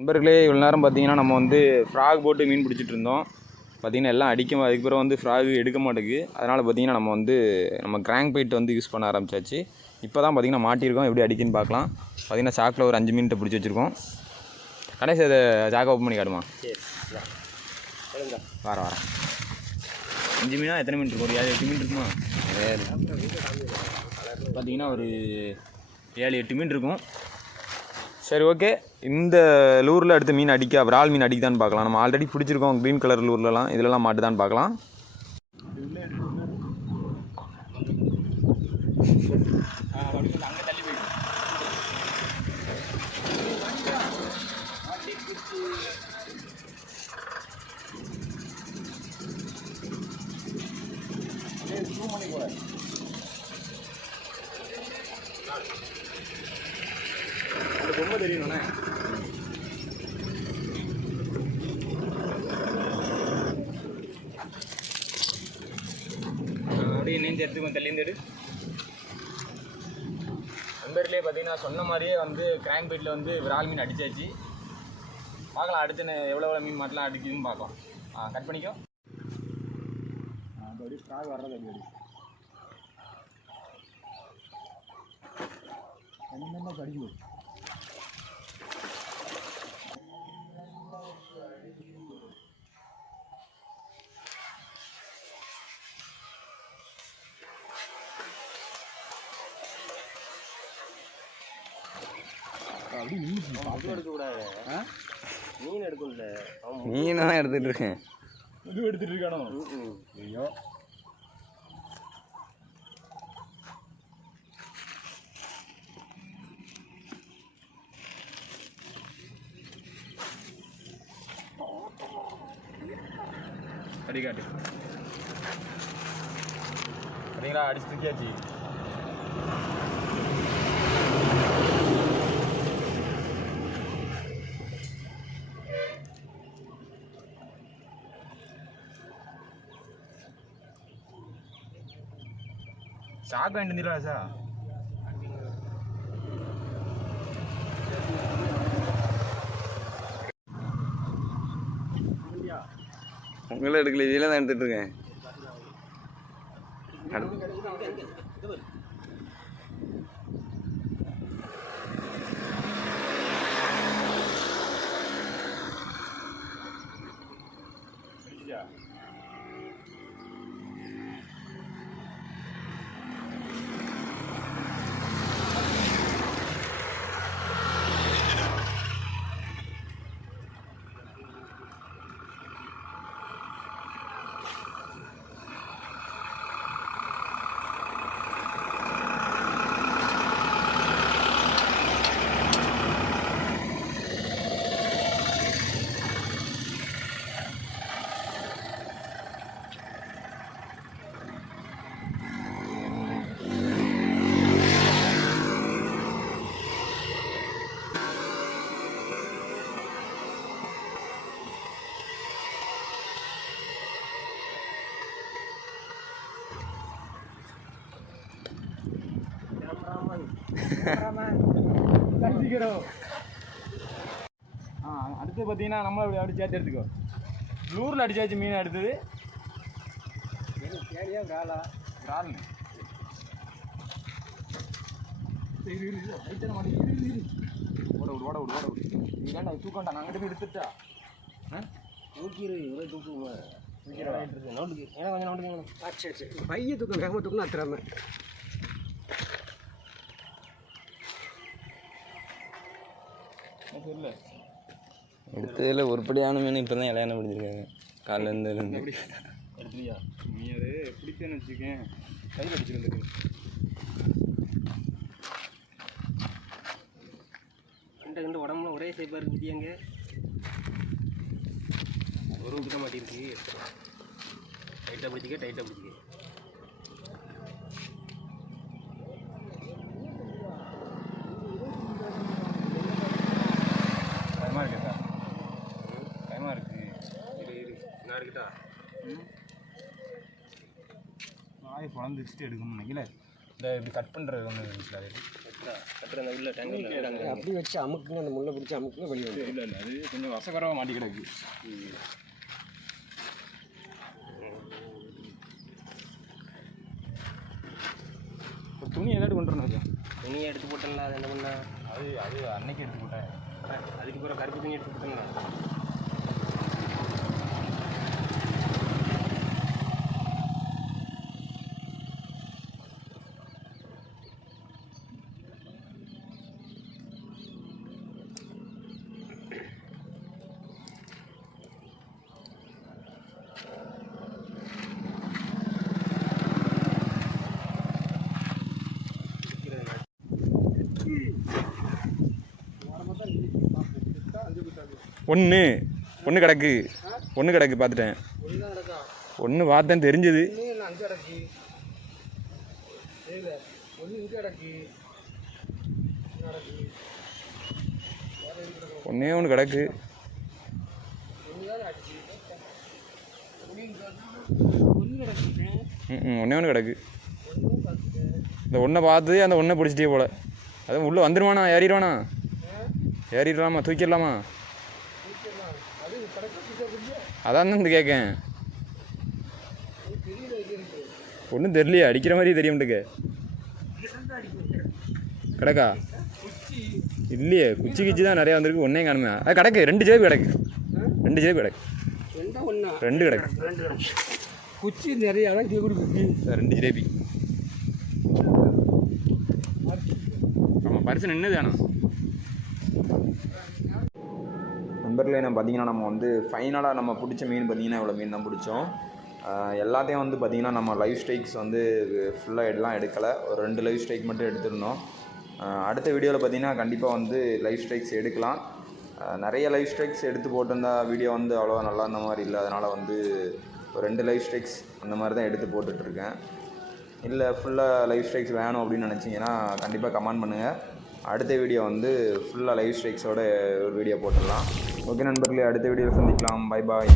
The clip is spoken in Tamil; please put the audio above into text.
நண்பர்களே, இவ்வளோ நேரம் பார்த்தீங்கன்னா நம்ம வந்து ஃப்ராக் போட்டு மீன் பிடிச்சிட்டு இருந்தோம். பார்த்திங்கன்னா எல்லாம் அடிக்கும். அதுக்கப்புறம் வந்து ஃப்ராக் எடுக்க மாட்டேங்குது. அதனால் பார்த்திங்கன்னா நம்ம கிராங்க் பைட் வந்து யூஸ் பண்ண ஆரம்பிச்சாச்சு. இப்போ தான் பார்த்திங்கன்னா மாட்டியிருக்கோம். எப்படி அடிக்குன்னு பார்க்கலாம். பார்த்திங்கன்னா சாக்கில் ஒரு 5 மீன்கிட்ட பிடிச்சி வச்சுருக்கோம். கடைசி அதை சாக்கை ஓப்பன் பண்ணி காட்டுமா? வரேன் 5 மீனா எத்தனை மீன் இருக்கும்? ஒரு 7-8 மீன் இருக்குமா? பார்த்திங்கன்னா ஒரு 7-8 மீன் இருக்கும். சரி, ஓகே. இந்த லூரில் அடுத்து மீன் அடிக்க விரால் மீன் அடிக்குதான்னு பார்க்கலாம். நம்ம ஆல்ரெடி பிடிச்சிருக்கோம் க்ரீன் கலர் லூர்லலாம். இதிலலாம் மாட்டுதான்னு பார்க்கலாம். ரொம்ப தெரியணுண்ணே. அப்படியே நீந்து எடுத்துக்கோ, தள்ளிந்து. நண்பர்களே, பார்த்தீங்கன்னா சொன்ன மாதிரியே வந்து கிராங்க் பைட்டில் வந்து விரால் மீன் அடித்தாச்சு. பார்க்கலாம் அடுத்து எவ்வளோ மீன் மாட்டலாம் அடிக்குதுன்னு பார்க்கலாம். கட் பண்ணிக்கோ. அப்படி ஃப்ராக் வர்றது அப்படி என்னென்ன படிக்கும். எடுக்கக்கூடாது. மீன் எடுக்கல, மீன் தான் எடுத்துட்டு இருக்கேன். இது எடுத்துட்டு இருக்கானோ? ஐயோ, அடிக்காட்டு சரிங்களா? அடிச்சு தூக்கியாச்சு. சாக்கு வாங்கிட்டு வந்துடுவா சார். உங்களை எடுக்கல, இதில் தான் எடுத்துட்டு இருக்கேன். அடுத்து பார்த்தீங்கன்னா நம்மள அப்படி சேர்த்து எடுத்துக்கோ. லூரில் அடிச்சாச்சு மீன். அடுத்தது விரால். ஓட விடு. நீ வேண்டாம், தூக்கண்டா. நான் அங்கிட்ட போய் எடுத்துட்டா தூக்கிடு. தூக்குங்க, ஏன்னா கொஞ்சம் நோண்டுங்க. சரி, பைய தூக்கணும், வேகமாக தூக்கணும். அத்துறாம தெரியல. எடுத்ததில் ஒருபடியான மீன் இப்போ தான் இலையான பிடிச்சிருக்காங்க. காலிலேருந்து எடுத்துலையா நீ? அது பிடிச்சேன்னு வச்சுக்கேன், கையில் அடிச்சிருந்துருக்கு. கண்டு உடம்புல ஒரே சேப்பாக இருக்குதியாங்க. ஒரு விட மாட்டேருக்கு. டைட்டாக பிடிச்சிக்க. பயமாக இருக்குது. இரு நான் இருக்குதா? நாய் குழந்தை வச்சுட்டு எடுக்கணும் நினைக்கல. இந்த இப்படி கட் பண்ணுறது ஒன்று இருக்குல்ல, அது அப்படி வச்சு அமுக்குங்க, அந்த முள்ளை பிடிச்சி அமுக்குங்க வெளியே வந்து. இல்லை இல்லை, அது கொஞ்சம் வசகரமாக மாட்டி கிடக்கு. ஒரு துணி ஏதாட்டு கொண்டு வரணும். துணியை எடுத்து போட்டேன்ல, அது என்ன பண்ணா? அது அன்னைக்கு எடுத்து போட்டேன். அதுக்கு பிறகு கருப்பு துணி எடுத்து போட்டேங்களா? ஒன்று கிடக்கு, ஒன்று கிடக்கு பார்த்துட்டேன். ஒன்று பார்த்தேன் தெரிஞ்சது. ஒன்றே ஒன்று கிடக்கு. ஒன்றே ஒன்று கிடக்கு. இந்த ஒன்றை பார்த்து அந்த ஒன்றை பிடிச்சிட்டே போல. அதான் உள்ளே வந்துடுவானா? ஏறிடுவானா? ஏறிடலாமா? தூக்கிடலாமா? அதான் தான் கேட்கேன். ஒன்றும் தெரியலையே, அடிக்கிற மாதிரி தெரிய மாட்டேங்க. கிடக்கா? இல்லையே, குச்சி கிச்சி தான் நிறையா வந்திருக்கு. ஒன்றே காணுமே. அது கிடக்கு, 2 ஜேபி கிடக்கு. 2 ஜேபி கிடக்கு. 2 கிடக்கு. குச்சி நிறைய அதான் கொடுக்குது. 2 ஜிலேபி. ஆமாம், பரிசு நின்று தானா நண்பர்களே? நம்ம பார்த்திங்கன்னா நம்ம வந்து ஃபைனலாக நம்ம பிடிச்ச மீன் பார்த்திங்கன்னா இவ்வளோ மீன் தான் பிடிச்சோம். எல்லாத்தையும் வந்து பார்த்திங்கன்னா நம்ம லைவ் ஸ்ட்ரைக்ஸ் வந்து ஃபுல்லாக எல்லாம் எடுக்கலை. ஒரு 2 லைவ் ஸ்ட்ரைக் மட்டும் எடுத்திருந்தோம். அடுத்த வீடியோவில் பார்த்திங்கன்னா கண்டிப்பாக வந்து லைவ் ஸ்ட்ரைக்ஸ் எடுக்கலாம். நிறைய லைவ் ஸ்ட்ரைக்ஸ் எடுத்து போட்டிருந்தா வீடியோ வந்து அவ்வளோவா நல்லா இருந்த மாதிரி இல்லை. அதனால் வந்து ஒரு 2 லைவ் ஸ்ட்ரைக்ஸ் அந்த மாதிரி தான் எடுத்து போட்டுட்ருக்கேன். இல்லை ஃபுல்லாக லைவ் ஸ்ட்ரைக்ஸ் வேணும் அப்படின்னு நினச்சிங்கன்னா கண்டிப்பாக கமெண்ட் பண்ணுங்கள். அடுத்த வீடியோ வந்து ஃபுல்லாக லைவ் ஸ்ட்ரைக்ஸோட ஒரு வீடியோ போட்டுடலாம். ஓகே நண்பர்களே, அடுத்த வீடியோவில் சந்திக்கலாம். Bye bye.